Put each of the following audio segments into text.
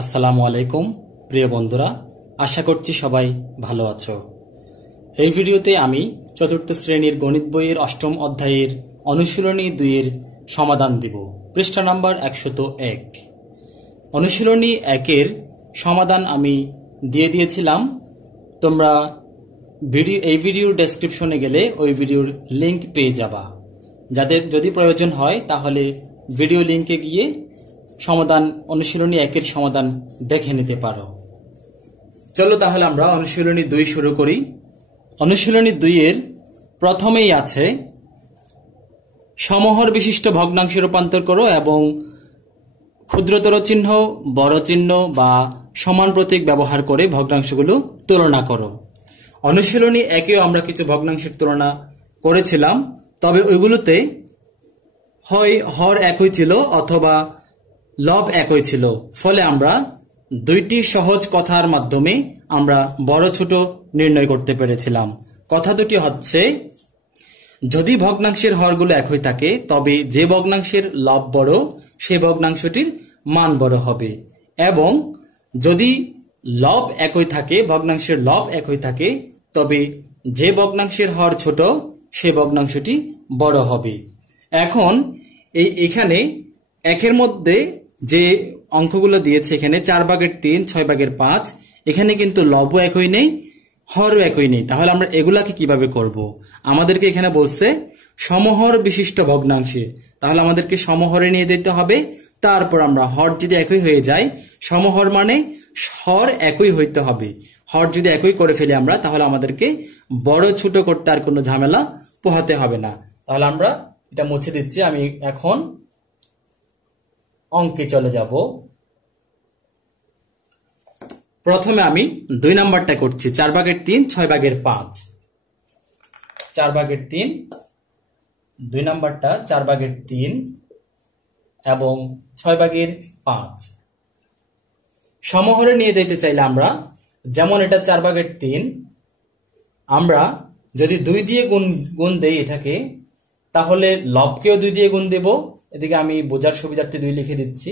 আসসালামু আলাইকুম প্রিয় বন্ধুরা, আশা করছি সবাই ভালো আছো। এই ভিডিওতে আমি চতুর্থ শ্রেণীর গণিত বইয়ের অষ্টম অধ্যায়ের অনুশীলনী 2 এর সমাধান দিব। পৃষ্ঠা নাম্বার 101। অনুশীলনী 1 এর সমাধান আমি দিয়ে দিয়েছিলাম। তোমরা এই ভিডিওর ডেসক্রিপশনে গেলে ওই ভিডিওর লিংক পেয়ে যাবা। যাদের যদি প্রয়োজন হয় তাহলে ভিডিও লিংকে গিয়ে সমাধান অনুশীলনী 1 এর সমাধান দেখে নিতে পারো। চলো তাহলে আমরা অনুশীলনী 2 শুরু করি। অনুশীলনী 2 এর প্রথমেই আছে সমহর বিশিষ্ট ভগ্নাংশে রূপান্তর করো এবং ক্ষুদ্রতর চিহ্ন, বড় চিহ্ন বা সমান প্রতীক ব্যবহার করে ভগ্নাংশগুলো তুলনা করো। অনুশীলনী 1 এও আমরা কিছু ভগ্নাংশের তুলনা করেছিলাম, তবে ওইগুলোতে হয় হর একই ছিল অথবা লব একই ছিল। ফলে আমরা দুইটি সহজ কথার মাধ্যমে আমরা বড় ছোট নির্ণয় করতে পেরেছিলাম। কথা দুটি হচ্ছে, যদি ভগ্নাংশের হরগুলো একই থাকে তবে যে ভগ্নাংশের লব বড় সে ভগ্নাংশটির মান বড় হবে, এবং যদি লব একই থাকে, ভগ্নাংশের লব একই থাকে, তবে যে ভগ্নাংশের হর ছোট সে ভগ্নাংশটি বড় হবে। এখন এখানে একের মধ্যে যে অঙ্কগুলো দিয়েছে, এখানে 4/3, 6/5, এখানে কিন্তু লবও একই নেই, হরও একই নেই। তাহলে আমরা এগুলাকে কিভাবে করব? আমাদেরকে এখানে বলছে সমহর বিশিষ্ট ভগ্নাংশে, তাহলে আমাদেরকে সমহরে নিয়ে যেতে হবে। তারপর আমরা হর যদি একই হয়ে যায়, সমহর মানে হর একই হইতে হবে। হর যদি একই করে ফেলি আমরা, তাহলে আমাদেরকে বড় ছোট করতে আর কোনো ঝামেলা পোহাতে হবে না। তাহলে আমরা এটা মুছে দিচ্ছি। আমি এখন অঙ্কে চলে যাব। প্রথমে আমি 2 নাম্বারটা করছি, 4/3, 6/5। 4/3, 2 নাম্বারটা 4/3 এবং 6/5। সমহরে নিয়ে যেতে চাইলে আমরা, যেমন এটা 4/3, আমরা যদি 2 দিয়ে গুণ দেই এটাকে, তাহলে লবকেও 2 দিয়ে গুণ দেব। এদিকে আমি বোঝার সুবিধার্থে 2 লিখে দিচ্ছি।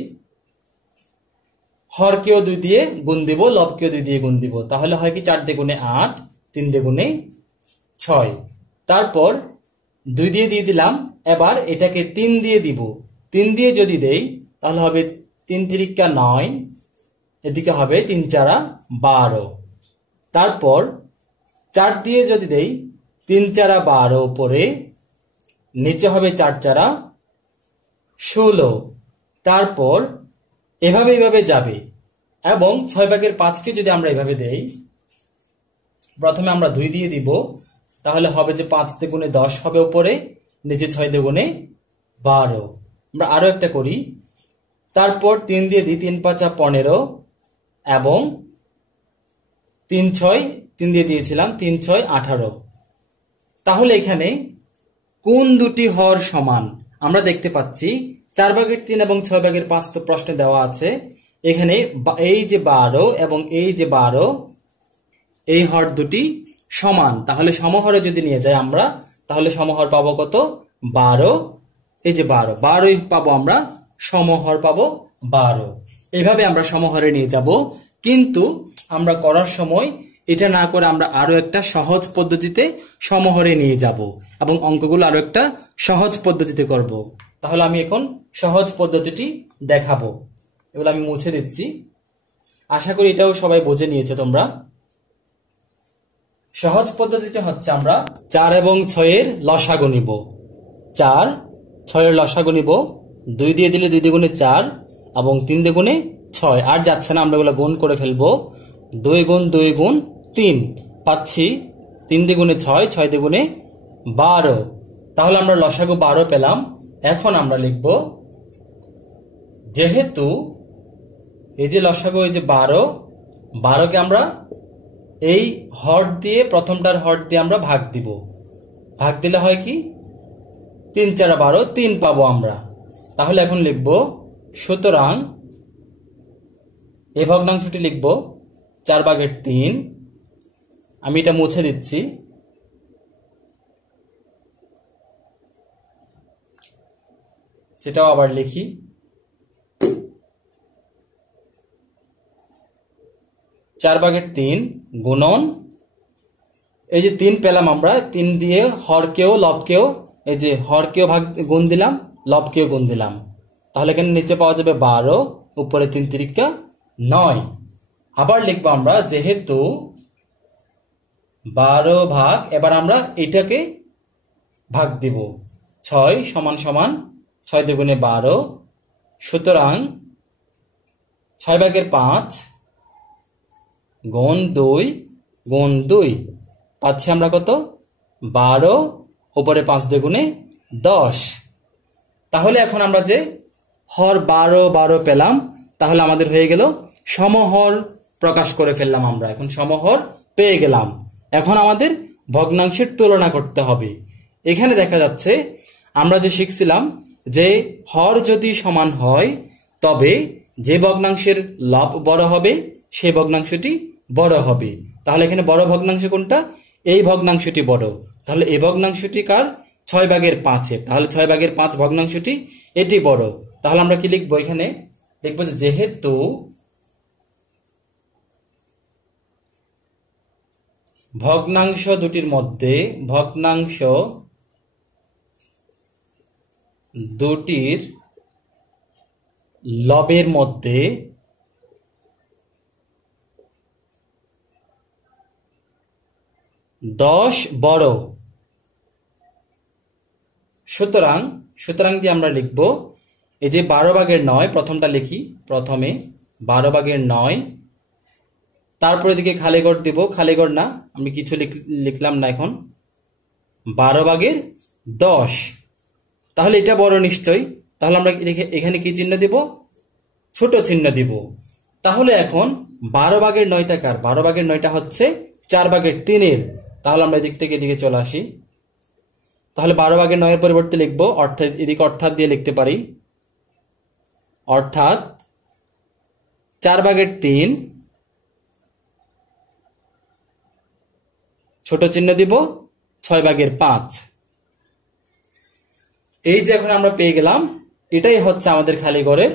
হরকেও 2 দিয়ে গুণ দিব, লবকেও 2 দিয়ে গুণ দিব। তাহলে হয় কি, 4 দিয়ে গুণে 8, 3 দিয়ে গুণে 6। তারপর 2 দিয়ে দিলাম। এবার এটাকে 3 দিয়ে দিব। 3 দিয়ে যদি দেই তাহলে হবে 3 3 9, এদিকে হবে 3 4 12। তারপর 4 দিয়ে যদি দেই, 3 4 12 উপরে, নিচে হবে 4 4 16। তারপর এভাবে যাবে। এবং 6/5কে যদি আমরা এভাবে দেই, প্রথমে আমরা 2 দিয়ে দিব, তাহলে হবে যে 5 দিয়ে গুণে 10 হবে উপরে, নিচে 6 দিয়ে গুণে 12। আমরা আরো একটা করি। তারপর 3 দিয়ে দিই, 3 5 15 এবং 3 দিয়ে দিয়েছিলাম, 3 6 18। তাহলে এখানে কোন দুটি হর সমান আমরা দেখতে পাচ্ছি। 4/3 এবং 6/5 তো প্রশ্নে দেওয়া আছে। এখানে এই যে 12 এবং এই যে 12, এই হর দুটি সমান। তাহলে সমহরে যদি নিয়ে যাই আমরা, তাহলে সমহর পাবো কত? 12। এই যে 12ই পাবো আমরা, সমহর পাবো 12। এইভাবে আমরা সমহরে নিয়ে যাব। কিন্তু আমরা করার সময় এটা না করে আমরা আরো একটা সহজ পদ্ধতিতে সমহরে নিয়ে যাব এবং অঙ্কগুলো আরো একটা সহজ পদ্ধতিতে করব। তাহলে আমি এখন সহজ পদ্ধতিটি দেখাবো। এগুলো আমি মুছে দিচ্ছি। আশা করি এটাও সবাই বুঝে নিয়েছো তোমরা। সহজ পদ্ধতিতে হচ্ছে, আমরা 4 এবং 6 এর লসাগু নিব। 4, 6 এর লসাগু নিব। 2 দিয়ে দিলে 2 দিয়ে গুণে 4 এবং 3 দিয়ে গুণে 6। আর যাচ্ছে না, আমরা এগুলো গুণ করে ফেলবো। 2 গুণ 2 গুণ 3 পাচ্ছি। 3 দিয়ে গুণে 6, 6 দিয়ে গুণে 12। তাহলে আমরা লসাগু 12 পেলাম। এখন আমরা লিখব, যেহেতু এই যে লসাগু, এই যে 12কে আমরা এই হর দিয়ে, প্রথমটার হর দিয়ে আমরা ভাগ দিব। ভাগ দিলে হয় কি, 3 4 12, 3 পাবো আমরা। তাহলে এখন লিখব, সুতরাং এই ভগ্নাংশটি লিখব 4/3। আমি এটা মুছে দিচ্ছি। সেটাও আবার লিখি। 4/3 গুণন এই যে 3 পেলাম আমরা, 3 দিয়ে হরকেও লবকেও এই যে হরকেও ভাগ গুণ দিলাম, লবকেও গুণ দিলাম, তাহলে এখানে নিচে পাওয়া যাবে 12, উপরে 3 তিরিকা 9। আবার লিখবো আমরা যেহেতু 12 ভাগ, এবার আমরা এটাকে ভাগ দিব, 6 সমান সমান 6 দুগুণে 12, সুতরাং 6/5 গুণ 2 গুণ 2 পাচ্ছি আমরা কত 12, উপরে 5 দুগুণে 10। তাহলে এখন আমরা যে হর 12 12 পেলাম, তাহলে আমাদের হয়ে গেল সমহর প্রকাশ করে ফেললাম আমরা, এখন সমহর পেয়ে গেলাম। এখন আমাদের ভগ্নাংশের তুলনা করতে হবে। এখানে দেখা যাচ্ছে আমরা যে শিখছিলাম যে হর যদি সমান হয় তবে যে ভগ্নাংশের লব বড় হবে সেই ভগ্নাংশটি বড় হবে। তাহলে এখানে বড় ভগ্নাংশ কোনটা? এই ভগ্নাংশটি বড়, তাহলে এই ভগ্নাংশটি কার? 6/5। তাহলে 6/5 ভগ্নাংশটি এটি বড়। তাহলে আমরা কি লিখবো? এখানে লিখবো যে যেহেতু ভগ্নাংশ দুটির মধ্যে ভগ্নাংশ দুটির লবের মধ্যে 10 বড়, সুতরাং দিয়ে আমরা লিখব এই যে 12/9, প্রথমটা লিখি, প্রথমে 12/9, তারপরে দিকে খালিগড় দিব, খালিগড় না আমি কিছু লিখলাম না, এখন 12/10। তাহলে এটা বড় নিশ্চয়, তাহলে আমরা এখানে কি চিহ্ন দিব? ছোট চিহ্ন দিব। তাহলে এখন 12/9টা কার? 12/9টা হচ্ছে 4/3-এর। তাহলে আমরা এদিক থেকে এদিকে চলে আসি, তাহলে 12/9-এর পরিবর্তে লিখব অর্থাৎ, এদিকে অর্থাৎ দিয়ে লিখতে পারি, অর্থাৎ 4/3 ছোট চিহ্ন দিব 6/5। এই যে এখন আমরা পেয়ে গেলাম, এটাই হচ্ছে আমাদের খালি ঘরের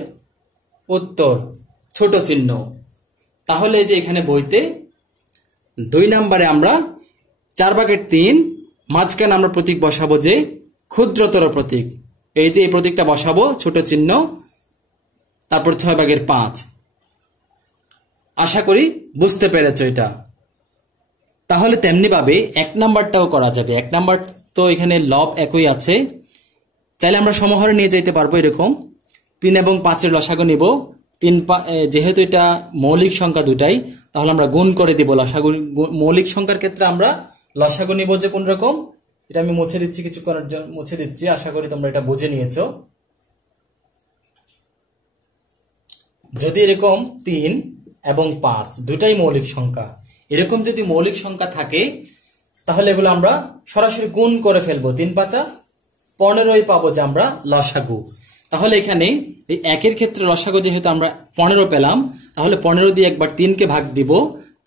উত্তর, ছোট চিহ্ন। তাহলে এই যে এখানে বইতে 2 নম্বরে আমরা 4/3 মাঝখানে আমরা প্রতীক বসাবো যে ক্ষুদ্রতর প্রতীক, এই যে এই প্রতীকটা বসাবো ছোট চিহ্ন, তারপর 6/5। আশা করি বুঝতে পেরেছো এটা। তাহলে তেমনি ভাবে 1 নাম্বারটাও করা যাবে। 1 নাম্বার তো এখানে লব একই আছে, চাইলে আমরা সমহরে নিয়ে যেতে পারবো। এরকম 3 এবং 5-এর লসাগু নিব, যেহেতু এটা মৌলিক সংখ্যা দুটাই, তাহলে আমরা গুণ করে দিব লসাগু। মৌলিক সংখ্যার ক্ষেত্রে আমরা লসাগু নিব যে কোন রকম, এটা আমি মুছে দিচ্ছি, কিছুক্ষণের জন্য মুছে দিচ্ছি, আশা করি তোমরা এটা বুঝে নিয়েছো। যদি এরকম 3 এবং 5 দুটাই মৌলিক সংখ্যা, এরকম যদি মৌলিক সংখ্যা থাকে তাহলে এগুলো আমরা সরাসরি গুণ করে ফেলবো, 3×5 = 15 পাবো যে আমরা লসাগু। তাহলে এখানে এই 1-এর ক্ষেত্রে লসাগু যেহেতু আমরা 15 পেলাম, তাহলে 15 দিয়ে একবার 3-কে ভাগ দিব,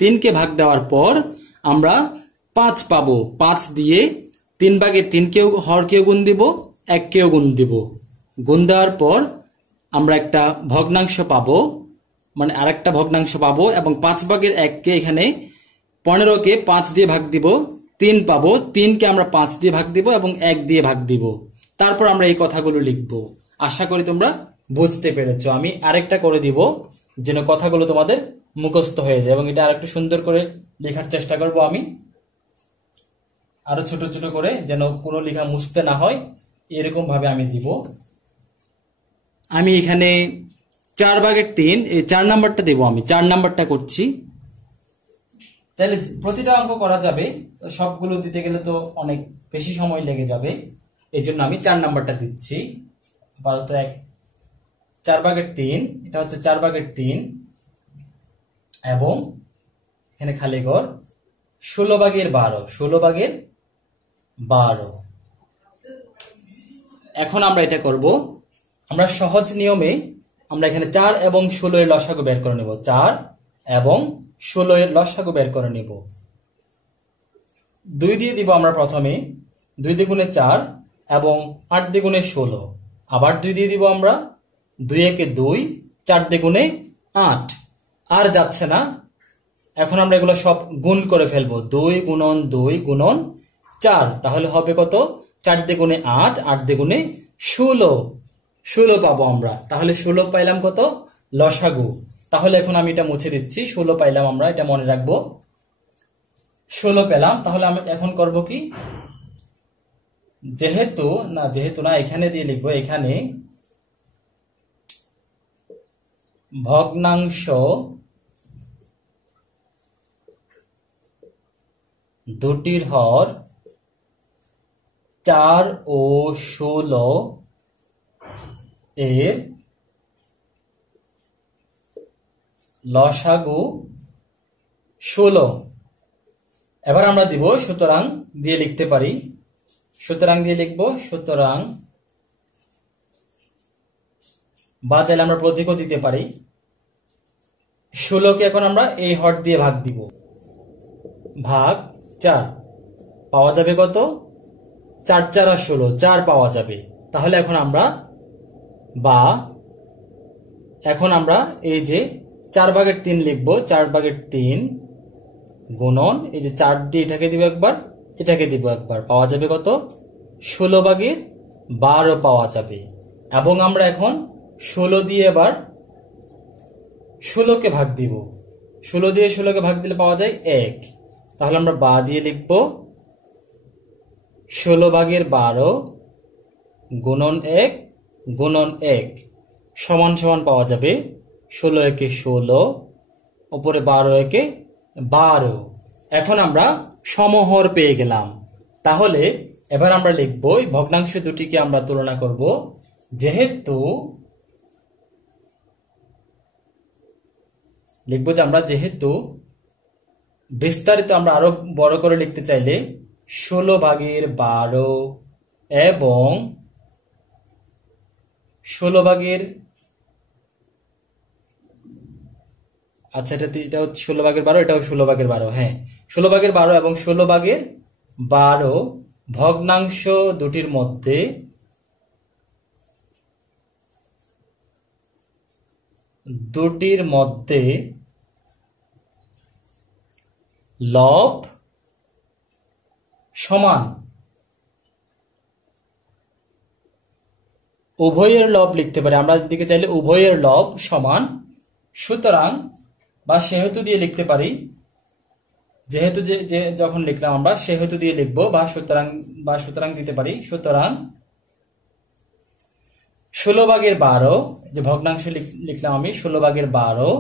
3-কে ভাগ দেওয়ার পর আমরা 5 পাবো, 5 দিয়ে 3/3-কেও হরকেও গুণ দিব, 1-কেও গুণ দিব। গুণ দেওয়ার পর আমরা একটা ভগ্নাংশ পাবো, মানে আরেকটা ভগ্নাংশ পাবো, এবং 5/1-কে এখানে 15-কে 5 দিয়ে ভাগ দিব, 3 পাবো, 3-কে আমরা 5 দিয়ে ভাগ দিব এবং 1 দিয়ে ভাগ দিব। তারপর আমরা এই কথাগুলো লিখবো। আশা করি তোমরা বুঝতে পেরেছো। আমি আরেকটা করে দিব যেন কথাগুলো তোমাদের মুখস্থ হয়ে যায়, এবং এটা আরেকটু সুন্দর করে লেখার চেষ্টা করব আমি, আরো ছোট ছোট করে, যেন কোনো লেখা মুছতে না হয়, এরকম ভাবে আমি দিব। আমি এখানে 4/3 এই 4 নাম্বারটা দেব, আমি 4 নাম্বারটা করছি। তাহলে প্রতিটা অঙ্ক করা যাবে, সবগুলো দিতে গেলে তো অনেক বেশি সময় লেগে যাবে, এই জন্য আমি 4 নাম্বারটা দিচ্ছি। আপাতত 4/3, এটা হচ্ছে 4/3, এবং এখানে খালি ঘর 16/12, 16/12। এখন আমরা এটা করব, আমরা সহজ নিয়মে আমরা এখানে 4 এবং 16-এর লসাগু বের করে নেব, 4 এবং 16-এর লসাগু বের করে নেব। 2 দিয়ে দিব আমরা প্রথমে, 2 দ্বিগুণে 4 এবং 8 দ্বিগুণে 16, আবার 2 দিয়ে দিব আমরা, 2 একে 2, 4 দ্বিগুণে 8, আর যাচ্ছে না, এখন আমরা এগুলো সব গুণ করে ফেলবো। 2 গুণন 2 গুণন 4, তাহলে হবে কত? 4 দ্বিগুণে 8, 8 দ্বিগুণে 16, 16 পাবো আমরা। তাহলে 16 পাইলাম কত? লসাগু। তাহলে এখন আমি এটা মুছে দিচ্ছি। 16 পাইলাম আমরা, এটা মনে রাখবো। 16 পেলাম। তাহলে আমি এখন করব কি, যেহেতু না এখানে দিয়ে লিখবো, এখানে ভগ্নাংশ দুটির হর 4 ও 16 এর লসাগু 16। এবার আমরা দিব সুতরাং দিয়ে লিখতে পারি, সুতরাং দিয়ে লিখবো, সুতরাং বা চাইলে আমরা প্রতীকও দিতে পারি। 16কে এখন আমরা এই হর দিয়ে ভাগ দিব, ভাগ 4, পাওয়া যাবে কত? 4 4 আর 16, 4 পাওয়া যাবে। তাহলে এখন আমরা এই যে 4 ভাগের 3 লিখবো, 4 ভাগের 3 গুণন এই যে 4 দিয়ে এটাকে দিব একবার, এটাকে দিব একবার, পাওয়া যাবে কত? 16 ভাগের 12 পাওয়া যাবে। এবং আমরা এখন 16 দিয়ে এবার 16কে ভাগ দিব। 16 দিয়ে 16কে ভাগ দিলে পাওয়া যায় 1। তাহলে আমরা বা দিয়ে লিখব 16 ভাগের 12 গুণন 1 গুণন 1 সমান সমান পাওয়া যাবে 16 একে 16, উপরে 12 একে 12। এখন আমরা সমহর পেয়ে গেলাম। তাহলে এবার আমরা লিখব এই ভগ্নাংশ দুটিকে আমরা তুলনা করব। যেহেতু লিখবো যে আমরা যেহেতু বিস্তারিত আমরা আরো বড় করে লিখতে চাইলে 16 ভাগের 12 এবং 16 ভাগের, আচ্ছা এটা হচ্ছে 16 ভাগের 12, এটাও 16 ভাগের 12, হ্যাঁ 16 ভাগের 12 এবং 16 ভাগের 12 ভগ্নাংশ দুটির মধ্যে লব সমান, উভয়ের লব লিখতে পারি আমরা দিকে চাইলে, উভয়ের লব সমান। সুতরাং বা সেহেতু দিয়ে লিখতে পারি, যেহেতু যে যখন লিখলাম আমরা সেহেতু দিয়ে লিখবো, বা সুতরাং দিতে পারি। সুতরাং 16 ভাগের 12 যে ভগ্নাংশ লিখলাম আমি, 16 ভাগের 12,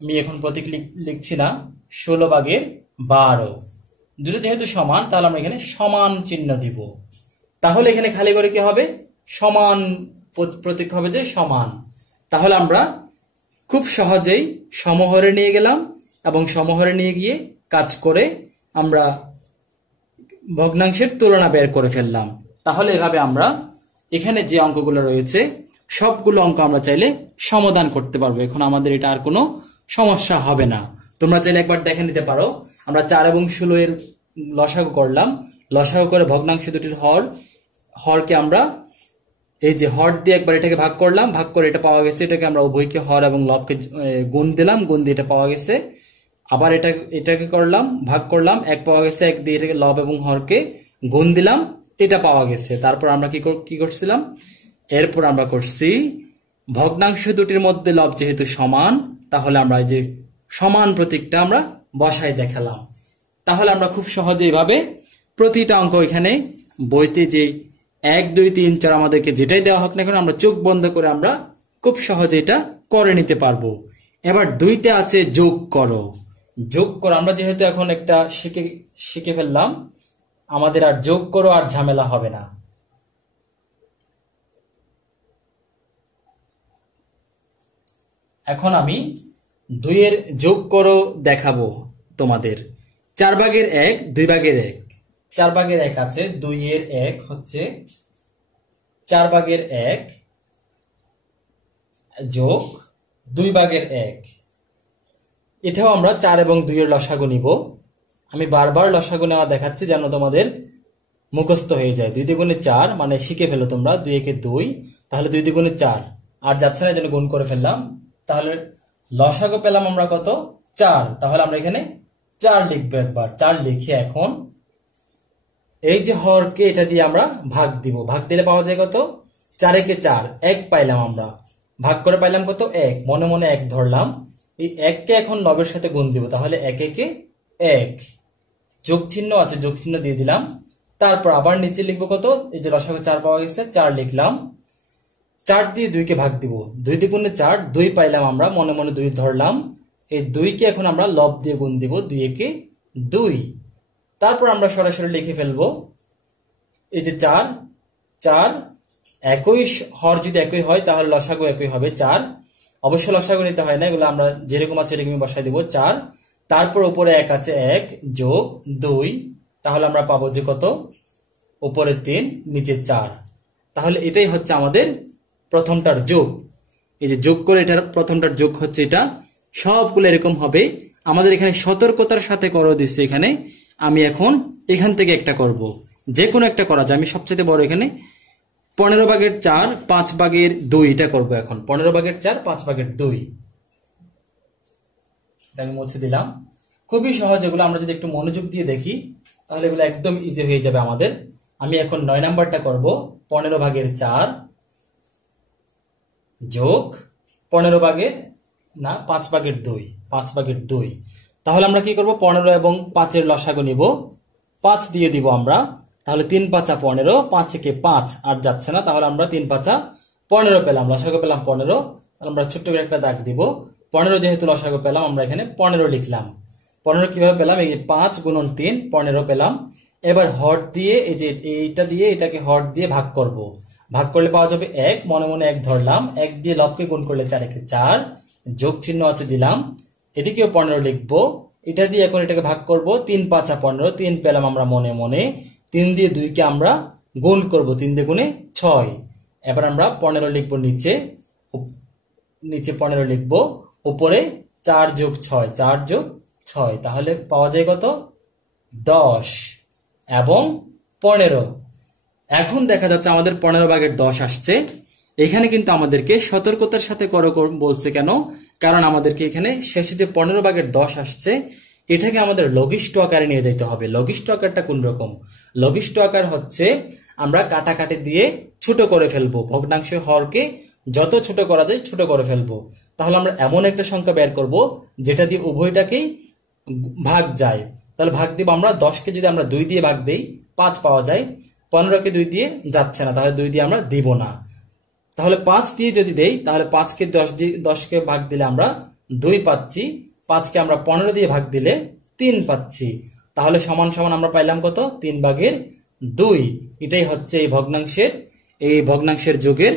আমি এখন প্রতীক লিখছি না, 16 ভাগের 12 দুটো যেহেতু সমান, তাহলে আমরা এখানে সমান চিহ্ন দিব। তাহলে এখানে খালি করে কি হবে? সমান প্রতীক হবে যে সমান। তাহলে আমরা খুব সহজেই সমহরে নিয়ে গেলাম এবং সমহরে নিয়ে গিয়ে কাজ করে আমরা ভগ্নাংশের তুলনা বের করে ফেললাম। তাহলে এভাবে আমরা এখানে যে অঙ্কগুলো রয়েছে সবগুলো অঙ্ক আমরা চাইলে সমাধান করতে পারবো। এখন আমাদের এটা আর কোনো সমস্যা হবে না। তোমরা চাইলে একবার দেখে নিতে পারো। আমরা 4 এবং 16 এর লসাগু করলাম, লসাগু করে ভগ্নাংশ দুটির হরকে আমরা এই যে হর দিয়ে একবার এটাকে ভাগ করলাম, ভাগ করে এটা পাওয়া গেছে, এটাকে আমরা উভয়কে হর এবং লবকে গুণ দিলাম, গুণ দিয়ে এটা পাওয়া গেছে। আবার এটাকে করলাম, ভাগ করলাম, 1 পাওয়া গেছে, 1 দিয়ে এটাকে লব এবং হরকে গুণ দিলাম, এটা পাওয়া গেছে। তারপর আমরা কি করছিলাম? এরপর আমরা করছি ভগ্নাংশ দুটির মধ্যে লব যেহেতু সমান, তাহলে আমরা এই যে সমান প্রতীকটা আমরা বসাই দেখালাম। তাহলে আমরা খুব সহজে এইভাবে প্রতিটা অঙ্ক এখানে বইতে যে 1 2 3 4 আমাদেরকে যেটাই দেওয়া হোক না কেন আমরা চোখ বন্ধ করে আমরা খুব সহজে এটা করে নিতে পারবো। এবার 2তে আছে যোগ করো। যোগ করো আমরা যেহেতু এখন একটা শিখে ফেললাম, আমাদের আর যোগ করো আর ঝামেলা হবে না। এখন আমি 2 এর যোগ করো দেখাবো তোমাদের। 4 ভাগের 1 2 ভাগের 1, 4 ভাগের 1 আছে, 2 এর 1 হচ্ছে 4 ভাগের 1 যোগ 2 ভাগের 1। এটাও আমরা 4 এবং 2 এর লসাগু নিব। আমি বারবার লসাগু নেওয়া দেখাচ্ছি যেন তোমাদের মুখস্থ হয়ে যায়। 2 দ্বিগুণে 4 মানে শিখে ফেলো তোমরা, 2 একে 2, তাহলে 2 দ্বিগুণে 4 আর যাচ্ছে না, যেন গুণ করে ফেললাম। তাহলে লসাগু পেলাম আমরা কত? 4, তাহলে আমরা এখানে 4 লিখবো। একবার 4 লিখে এখন এই যে হরকে এটা দিয়ে আমরা ভাগ দিব, ভাগ দিলে পাওয়া যায় কত? 4 একে 4, 1 পাইলাম আমরা, ভাগ করে পাইলাম কত? 1, মনে মনে 1 ধরলাম। এই 1 কে এখন 9 এর সাথে গুণ দিব, তাহলে 1 একে 1, যোগ চিহ্ন আছে, যোগ চিহ্ন দিয়ে দিলাম। তারপর আবার নিচে লিখবো কত? এই যে লসাগু 4 পাওয়া গেছে, 4 লিখলাম। 4 দিয়ে 2 কে ভাগ দিব, 2 দ্বিগুণে 4, 2 পাইলাম আমরা, মনে মনে 2 ধরলাম। এই 2 কে এখন আমরা লব দিয়ে গুণ দিব, 2 একে 2। তারপর আমরা সরাসরি লিখে ফেলবো এই যে 4, 4 একই হর যদি একই হয় তাহলে লসাগু একই হবে 4। অবশ্য লসাগু নিতে হয় না, এগুলো আমরা যেরকম আছে এরকমই বসাই দিব 4। তারপর উপরে 1 আছে, 1 যোগ 2, তাহলে আমরা পাবো যে কত? উপরে 3, নিচে 4। তাহলে এটাই হচ্ছে আমাদের প্রথমটার যোগ। এই যে যোগ করে এটার প্রথমটার যোগ হচ্ছে এটা, সবগুলো এরকম হবে। আমাদের এখানে সতর্কতার সাথে করো দিচ্ছে, এখানে আমি এখন এখান থেকে একটা করব, যে কোনো একটা করা যায়। আমি সবচেয়ে বড় এখানে 15 ভাগের 4 5 ভাগের 2 এটা করবো এখন। 15 ভাগের 4 5 ভাগের 2 এটা আমি মুছে দিলাম। খুবই সহজ এগুলো, আমরা যদি একটু মনোযোগ দিয়ে দেখি তাহলে এগুলো একদম ইজি হয়ে যাবে আমাদের। আমি এখন 9 নাম্বারটা করব, 15 ভাগের 4 যোগ 15 ভাগের না 5 ভাগের 2, 5 ভাগের 2। তাহলে আমরা কি করব? 15 এবং 5 এর লসাগু নিব, 5 দিয়ে দিব আমরা, তাহলে 3 5 15, 5 একে 5 আর যাচ্ছে না, তাহলে আমরা 3 5 15 পেলাম, লসাগু পেলাম 15। তাহলে আমরা ছোট্ট করে একটা দাগ দিব, 15 যেহেতু লসাগু পেলাম আমরা এখানে 15 লিখলাম। 15 কিভাবে পেলাম? এই 5 গুণন 3, 15 পেলাম। এবার হর দিয়ে এই যে এইটা দিয়ে এটাকে হর দিয়ে ভাগ করব, ভাগ করলে পাওয়া যাবে 1, মনে মনে 1 ধরলাম। 1 দিয়ে লবকে গুণ করলে 4 একে 4, যোগ চিহ্ন আছে দিলাম। এদিকেও 15 লিখবো, এটা দিয়ে এখন এটাকে ভাগ করব, 3 5 15, 3 পেলাম আমরা মনে মনে। 3 দিয়ে 2 কে আমরা গুণ করব, 3 দিয়ে গুণে 6। এবার আমরা 15 লিখবো নিচে, নিচে 15 লিখবো, উপরে 4 যোগ 6, 4 যোগ 6, তাহলে পাওয়া যায় কত? 10 এবং 15। এখন দেখা যাচ্ছে আমাদের 15 ভাগের 10 আসছে। এখানে কিন্তু আমাদেরকে সতর্কতার সাথে করো বলছে কেন? কারণ আমাদেরকে এখানে শেষে যে 15 ভাগের 10 আসছে এটাকে আমাদের লঘিষ্ঠ আকারে নিয়ে যেতে হবে। লঘিষ্ঠ আকারটা কোন রকম? লঘিষ্ঠ আকার হচ্ছে আমরা কাটাকাটি দিয়ে ছোট করে ফেলবো, ভগ্নাংশ হরকে যত ছোট করা যায় ছোট করে ফেলবো। তাহলে আমরা এমন একটা সংখ্যা বের করব যেটা দিয়ে উভয়টাকেই ভাগ যায়। তাহলে ভাগ দিব আমরা 10কে যদি আমরা 2 দিয়ে ভাগ দেই 5 পাওয়া যায়, 15কে 2 দিয়ে যাচ্ছে না, তাহলে 2 দিয়ে আমরা দিব না। তাহলে 5 দিয়ে যদি দেই তাহলে 5কে 10কে ভাগ দিলে আমরা 2 পাচ্ছি, 5কে আমরা 15 দিয়ে ভাগ দিলে 3 পাচ্ছি। তাহলে সমান সমান আমরা পাইলাম কত? 3 ভাগের 2। এটাই হচ্ছে এই ভগ্নাংশের যোগের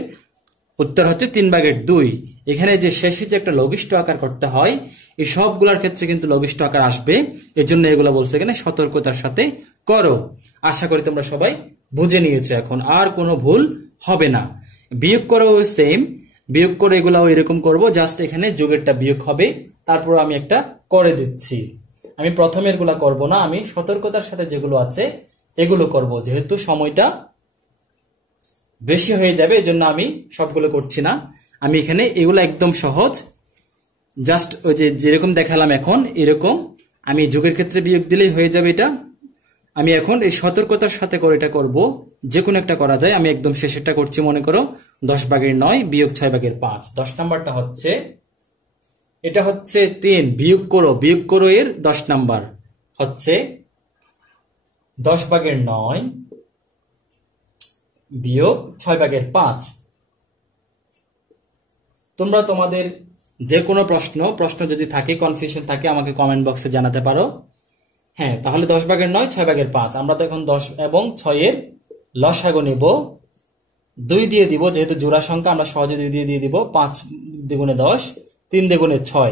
উত্তর হচ্ছে 3 ভাগের 2। এখানে যে শেষে যে একটা লঘিষ্ঠ আকার করতে হয় এই সবগুলোর ক্ষেত্রে কিন্তু লঘিষ্ঠ আকার আসবে, এজন্য এগুলো বলছে এখানে সতর্কতার সাথে করো। আশা করি তোমরা সবাই বুঝে নিয়েছো, এখন আর কোনো ভুল হবে না। বিয়োগ করো সেম, বিয়োগ করে এগুলাও এরকম করব, জাস্ট এখানে যোগেরটা বিয়োগ হবে। তারপর আমি একটা করে দিচ্ছি, আমি প্রথমের গুলা করব না, আমি সতর্কতার সাথে যেগুলো আছে এগুলো করব, যেহেতু সময়টা বেশি হয়ে যাবে এজন্য আমি সবগুলো করছি না। আমি এখানে এগুলো একদম সহজ, জাস্ট ওই যে যেরকম দেখালাম এখন এরকম আমি যোগের ক্ষেত্রে বিয়োগ দিলেই হয়ে যাবে এটা। আমি এখন এই সতর্কতার সাথে করে এটা করব, যে কোনো একটা করা যায়। আমি একদম শেষেরটা করছি, মনে করো 10 ভাগের 9 বিয়োগ 6 ভাগের 5। 10 নাম্বারটা হচ্ছে এটা হচ্ছে 3, বিয়োগ করো এর 10 নাম্বার হচ্ছে 10 ভাগের 9 বিয়োগ 6 ভাগের 5। তোমরা তোমাদের যে কোনো প্রশ্ন যদি থাকে, কনফিউশন থাকে, আমাকে কমেন্ট বক্সে জানাতে পারো। হ্যাঁ, তাহলে 10 ভাগের 9 6 ভাগের 5, আমরা তো এখন 10 এবং 6 এর লসাগু নিব। 2 দিয়ে দিব, যেহেতু জোড়া সংখ্যা আমরা সহজে 2 দিয়ে দিব। 5 দ্বিগুণে 10, 3 দ্বিগুণে 6,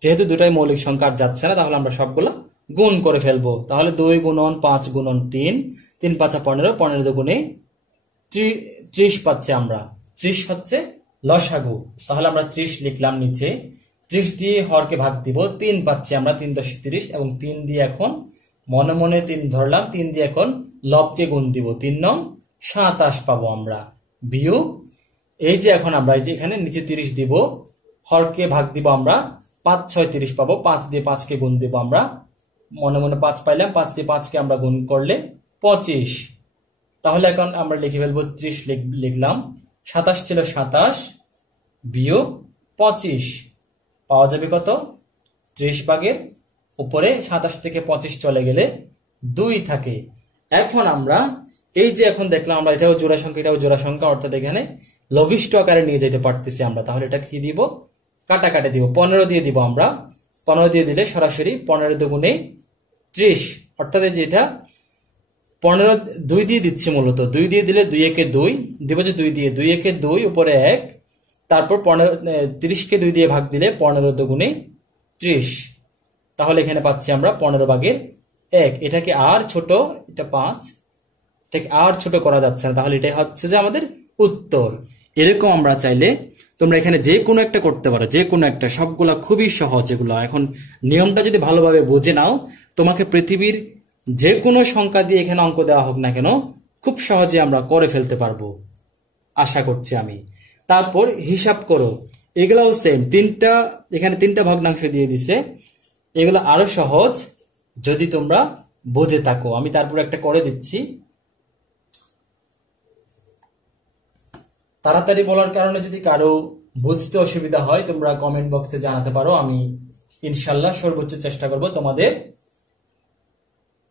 যেহেতু দুটাই মৌলিক সংখ্যা আর যাচ্ছে না তাহলে আমরা সবগুলো গুণ করে ফেলবো। তাহলে 2 গুণন 5 গুণন 3, 3 5 15, 15 দুগুণে 30 পাচ্ছি আমরা। 30 হচ্ছে লসাগু, তাহলে আমরা 30 লিখলাম নিচে। 30 দিয়ে হরকে ভাগ দিব, 3 পাচ্ছি আমরা, 3 10 30, এবং 3 দিয়ে এখন মনে মনে 3 ধরলাম, 3 দিয়ে এখন লবকে গুণ দিব, 3 9 27 পাবো আমরা। বিয়োগ এই যে এখন আমরা এই যে এখানে নিচে 30 দিব, হরকে ভাগ দিব আমরা 5 6 30 পাবো। 5 দিয়ে 5 কে গুণ দেব আমরা, মনে মনে 5 পাইলাম, 5 দিয়ে 5 কে আমরা গুণ করলে 25। তাহলে এখন আমরা লিখে ফেলবো 30 লিখলাম। 27 ছিল 27 বিয়োগ 25, পাওয়া যাবে কত? 30 ভাগের উপরে 27 থেকে 25 চলে গেলে 2 থাকে। এখন আমরা এই যে এখন দেখলাম আমরা এটাও জোড়া সংখ্যা, এটাও জোড়া সংখ্যা, অর্থাৎ এখানে লঘিষ্ঠ আকারে নিয়ে যেতে পারতেছি আমরা। তাহলে এটা কি দিব? কাটাকাটি দিব, 15 দিয়ে দিব আমরা। 15 দিয়ে দিলে সরাসরি 15 দুগুণে 30, অর্থাৎ যেটা 15 2 দিয়ে দিচ্ছি, মূলত 2 দিয়ে দিলে 2 একে 2 দিব, যে 2 দিয়ে 2 একে 2 উপরে 1, তারপর 30 কে 2 দিয়ে ভাগ দিলে 15 দুগুণে 30। তাহলে এখানে পাচ্ছি আমরা 15 ভাগের 1। এটাকে আর ছোট, এটা 5, এটাকে আর ছোট করা যাচ্ছে না, তাহলে এটাই হচ্ছে যে আমাদের উত্তর। এরকম আমরা চাইলে তোমরা এখানে যে কোনো একটা করতে পারো, যে কোনো একটা, সবগুলা খুবই সহজ এগুলো। এখন নিয়মটা যদি ভালোভাবে বুঝে নাও, তোমাকে পৃথিবীর যে কোনো সংখ্যা দিয়ে এখানে অঙ্ক দেওয়া হোক না কেন খুব সহজে আমরা করে ফেলতে পারবো, আশা করছি আমি। তারপর হিসাব করো, এগুলাও সেম, এখানে 3টা ভগ্নাংশ দিয়ে দিছে। এগুলো আরো সহজ যদি তোমরা বুঝে থাকো। আমি তারপর একটা করে দিচ্ছি, তাড়াতাড়ি বলার কারণে যদি কারো বুঝতে অসুবিধা হয় তোমরা কমেন্ট বক্সে জানাতে পারো। আমি ইনশাল্লাহ সর্বোচ্চ চেষ্টা করব তোমাদের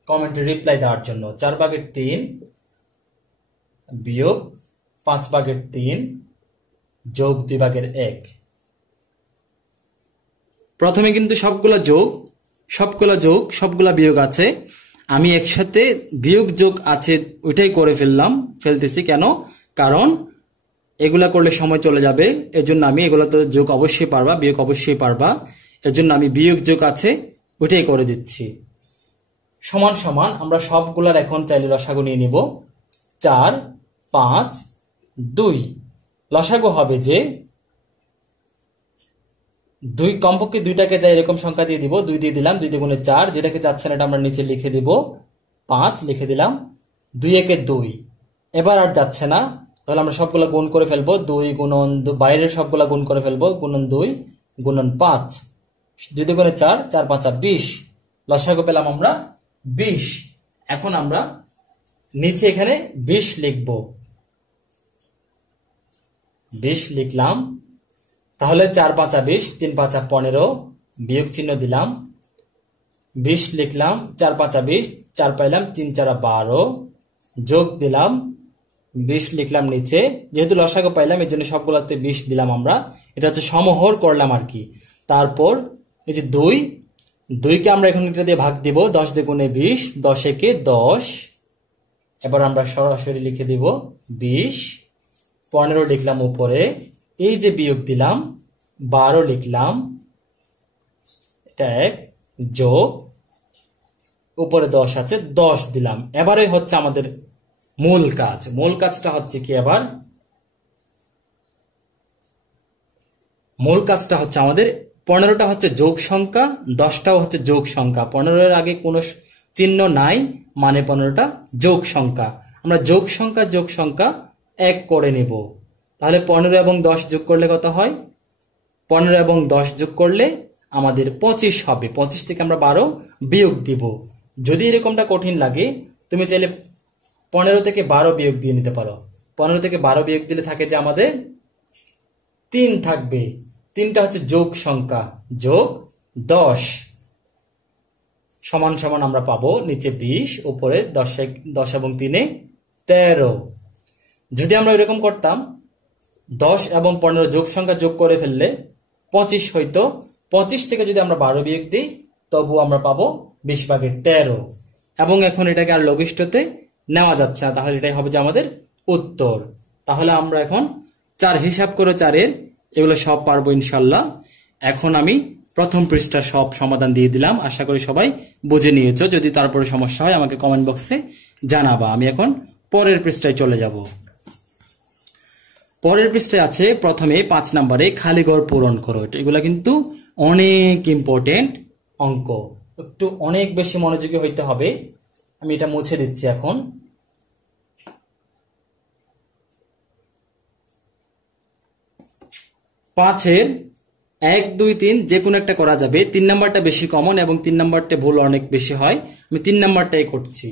কমেন্টে রিপ্লাই দেওয়ার জন্য। 4 ভাগের 3 বিয়োগ 5 ভাগের 3 যোগ 2 ভাগের 1। প্রথমে কিন্তু সবগুলা যোগ, সবগুলা বিয়োগ আছে। আমি একসাথে বিয়োগ যোগ আছে ওইটাই করে ফেলতেছি। কেন? কারণ এগুলা করলে সময় চলে যাবে, এজন্য আমি এগুলা তো যোগ অবশ্যই পারবা, বিয়োগ অবশ্যই পারবা, এজন্য আমি বিয়োগ যোগ আছে ওইটাই করে দিচ্ছি। সমান সমান আমরা সবগুলার এখন চাইলে লসাগু নিয়ে নিব। 4 5 2 লসাগু হবে যে 2, কমপক্ষে 2টাকে যাই এরকম সংখ্যা দিয়ে দিব। 2 দিয়ে দিলাম, 2 দ্বিগুণে 4, যেটাকে যাচ্ছে না এটা আমরা নিচে লিখে দিব 5 লিখে দিলাম। 2 একে 2, এবার আর যাচ্ছে না, তাহলে আমরা সবগুলা গুণ করে ফেলবো। 2 গুণন বাইরের সবগুলা গুণ করে ফেলবো, গুণন 2 গুণন 5, 2 দ্বিগুণে 4, 4 5 20, লসাগু পেলাম আমরা 20। এখন আমরা নিচে এখানে 20 লিখব, 20 লিখলাম। তাহলে 4 5 20, 3 5 15, বিয়োগ চিহ্ন দিলাম, 20 লিখলাম। 4 5 20, 4 পাইলাম, 3 4 12, যোগ দিলাম, 20 লিখলাম নিচে। যেহেতু লসাগু পাইলাম এর জন্য সবগুলাতে 20 দিলাম আমরা, এটা হচ্ছে সমহর করলাম আর কি। তারপর এই যে 2 কে আমরা এখন এটা দিয়ে ভাগ দিব, 10 দ্বিগুণে 20, 10 একে 10, এবার আমরা সরাসরি লিখে দিব 20। 15 লিখলাম উপরে, এই যে বিয়োগ দিলাম 12 লিখলাম, এটা 1 যোগ উপরে 10 আছে 10 দিলাম। এবারে হচ্ছে আমাদের মূল কাজ। মূল কাজটা হচ্ছে কি? আবার মূল কাজটা হচ্ছে আমাদের 15টা হচ্ছে যোগ সংখ্যা, 10টাও হচ্ছে যোগ সংখ্যা। 15-এর আগে কোনো চিহ্ন নাই, মানে 15টা যোগ সংখ্যা। আমরা যোগ সংখ্যা 1 করে নেব। তাহলে 15 এবং 10 যোগ করলে কত হয়? 15 এবং 10 যোগ করলে আমাদের 25 হবে। 25 থেকে আমরা 12 বিয়োগ দিব। যদি এরকমটা কঠিন লাগে তুমি চাইলে 15 থেকে 12 বিয়োগ দিয়ে নিতে পারো। 15 থেকে 12 বিয়োগ দিলে থাকে যে আমাদের 3 থাকবে। 3টা হচ্ছে যোগ সংখ্যা, যোগ 10 সমান সমান আমরা পাবো নিচে 20, উপরে 10 এবং 3 13। যদি আমরা এরকম করতাম 10 এবং 15 যোগ সংখ্যা যোগ করে ফেললে 25 হইতো। 25 থেকে যদি আমরা 12 বিয়োগ দিই তবু আমরা পাবো 20 ভাগের 13। এবং এখন এটাকে আর লঘিষ্ঠতে নেওয়া যাচ্ছে না, তাহলে এটাই হবে যে আমাদের উত্তর। তাহলে আমরা এখন 4 হিসাব করে 4-এর এগুলো সব পারবো ইনশাল্লাহ। এখন আমি প্রথম পৃষ্ঠার সব সমাধান দিয়ে দিলাম, আশা করি সবাই বুঝে নিয়েছো। যদি তারপরে সমস্যা হয় আমাকে কমেন্ট বক্সে জানাবা। আমি এখন পরের পৃষ্ঠায় চলে যাব। পরের পৃষ্ঠায় আছে প্রথমে 5 নম্বরে খালি ঘর পূরণ করো। এগুলা কিন্তু অনেক ইম্পর্টেন্ট অঙ্ক, একটু অনেক বেশি মনোযোগী হইতে হবে। আমি এটা মুছে দিচ্ছি এখন। পাঁচের 1 2 3 যে কোনো একটা করা যাবে, 3 নাম্বারটা বেশি কমন এবং 3 নাম্বারটা ভুল অনেক বেশি হয়। আমি 3 নাম্বারটাই করছি।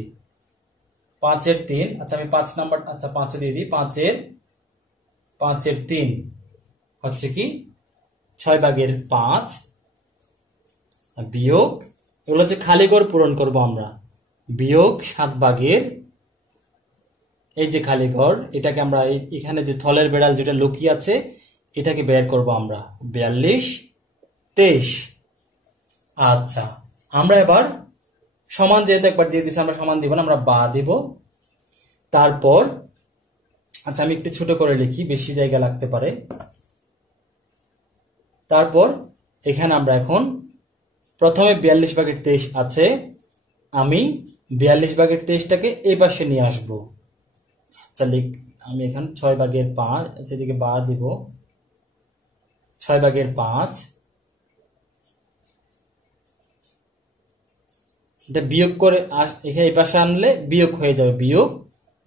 5 এর 3, আচ্ছা আমি 5 নাম্বার, আচ্ছা 5 দিয়ে দিই। 5 এর 3 হচ্ছে কি 6 ভাগের 5 বিয়োগ, এগুলো হচ্ছে খালি ঘর পূরণ করব আমরা, বিয়োগ 7 ভাগের, এই যে খালি ঘর, এটাকে আমরা এখানে যে থলের বেড়াল যেটা লুকিয়ে আছে এটাকে বের করব আমরা, 42 23। আচ্ছা আমরা এবার সমান, যেহেতু একবার দিয়ে দিচ্ছি আমরা সমান দিব না, আমরা বা দিব। তারপর আচ্ছা আমি একটু ছোট করে লিখি, বেশি জায়গা লাগতে পারে। তারপর এখানে আমরা এখন প্রথমে 42 ভাগের 23 আছে, আমি 42 ভাগের 23টাকে এই পাশে নিয়ে আসব। আচ্ছা আমি এখানে 6 ভাগের 5, যেদিকে বা দিব, 6 ভাগের 5, এটা বিয়োগ করে এখানে এই পাশে আনলে বিয়োগ হয়ে যাবে, বিয়োগ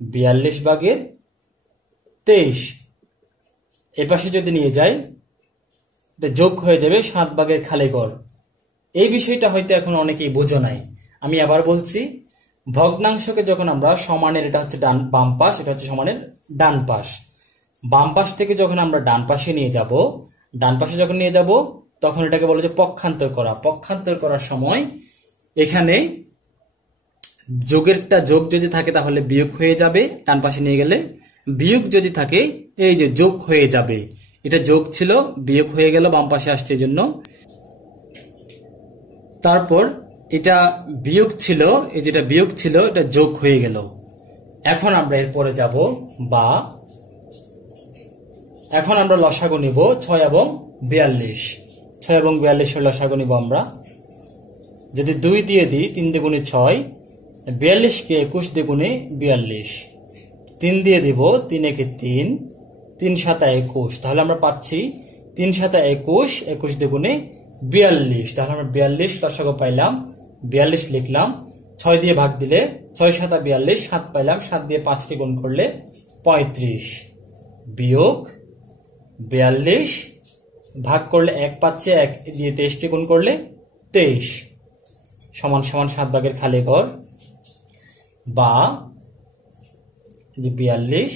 42 ভাগের 23। এই পাশে যদি নিয়ে যাই এটা যোগ হয়ে যাবে 7 ভাগের খালি ঘর। এই বিষয়টা হয়তো এখন অনেকেই বোঝো নাই, আমি আবার বলছি। ভগ্নাংশকে যখন আমরা সমানের, এটা হচ্ছে বাম পাশ, এটা হচ্ছে সমানের ডান পাশ, বাম পাশ থেকে যখন আমরা ডান পাশে নিয়ে যাব, ডান পাশে যখন নিয়ে যাব তখন এটাকে বলে যে পক্ষান্তর করা। পক্ষান্তর করার সময় এখানে যোগেরটা যোগ যদি থাকে তাহলে বিয়োগ হয়ে যাবে, ডান পাশে নিয়ে গেলে বিয়োগ যদি থাকে এই যে যোগ হয়ে যাবে, এটা যোগ ছিল বিয়োগ হয়ে গেল, বাম পাশে আসছে এই জন্য। তারপর এটা বিয়োগ ছিল, এই যেটা বিয়োগ ছিল এটা যোগ হয়ে গেল। এখন আমরা এরপরে যাব বা, এখন আমরা লসাগু নিব 6 এবং 42, 6 এবং 42 এর লসাগু নিব আমরা। যদি 2 দিয়ে দিই, 3 দুগুণে 6, 42 কে 21 দ্বিগুণে 42, 3 দিয়ে দিব, 3 একে 3, 3 7 21, তাহলে আমরা পাচ্ছি 3 7 21, 21 দ্বিগুণে 42, তাহলে আমরা 42 লসাগু পাইলাম, 42 লিখলাম। 6 দিয়ে ভাগ দিলে 6 7 42, 7 পাইলাম, 7 দিয়ে 5 কে গুণ করলে 35, বিয়োগ 42, ভাগ করলে 1 পাচ্ছে, 1 দিয়ে 23 কে গুণ করলে 23, সমান সমান 7 ভাগের খালি ঘর বা যে 42,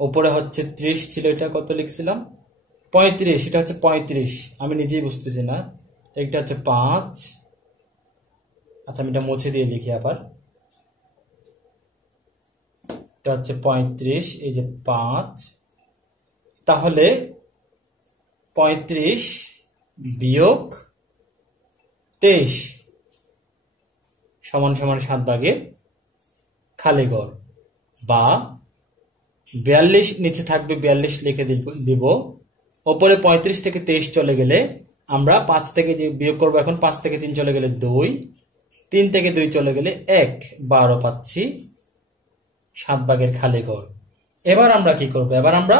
উপরে হচ্ছে 30 ছিল, এটা কত লিখছিলাম 35, এটা হচ্ছে 35, আমি নিজেই বুঝতেছি না, এটা হচ্ছে 5। আচ্ছা আমি এটা মুছে দিয়ে লিখি আবার, এটা হচ্ছে 35, এই যে 5, তাহলে 35 বিয়োগ 23 সমান সমান 7 ভাগের খালি ঘর বা 42 নিচে থাকবে, 42 লিখে দিব, ওপরে 35 থেকে 23 চলে গেলে আমরা 5 থেকে যে বিয়োগ করবো, এখন 5 থেকে 3 চলে গেলে 2, 3 থেকে 2 চলে গেলে 1, 12 পাচ্ছি 7 ভাগের খালি ঘর। এবার আমরা কি করব, এবার আমরা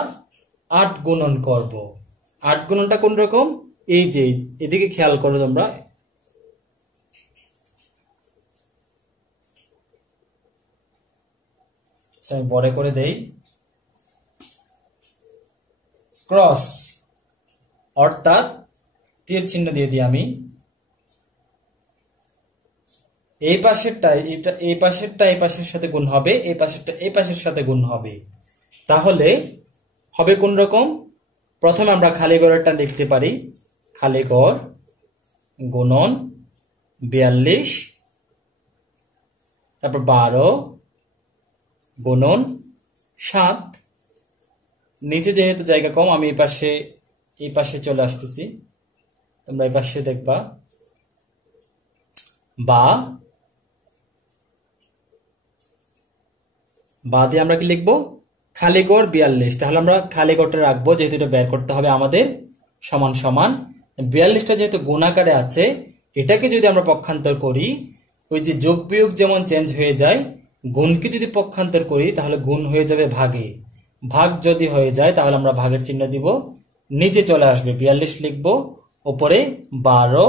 8 গুণন করব। 8 গুণনটা কোন রকম, এই যে এদিকে খেয়াল করো তোমরা, আমি বড় করে দেই, ক্রস অর্থাৎ তীর চিহ্ন দিয়ে দিই আমি, এই পাশেরটা এই পাশেরটা এই পাশের সাথে গুণ হবে, এই পাশেরটা এই পাশের সাথে গুণ হবে, তাহলে হবে কোন রকম, প্রথমে আমরা খালি ঘরেরটা লিখতে পারি, খালি ঘর গুণন 42, তারপর 12 গুণন 7, নিচে যেহেতু জায়গা কম আমি এই পাশে চলে আসতেছি, তোমরা এই পাশে দেখবা, বা দিয়ে আমরা কি লিখবো, খালি ঘর 42, তাহলে আমরা খালি ঘরটা রাখবো, যেহেতু এটা বের করতে হবে আমাদের, সমান সমান 42টা যেহেতু গুণাকারে আছে, এটাকে যদি আমরা পক্ষান্তর করি, ওই যে যোগ বিয়োগ যেমন চেঞ্জ হয়ে যায়, গুণকে যদি পক্ষান্তর করি তাহলে গুণ হয়ে যাবে ভাগে, ভাগ যদি হয়ে যায় তাহলে আমরা ভাগের চিহ্ন দিব, নিচে চলে আসবে 42 লিখবো, উপরে 12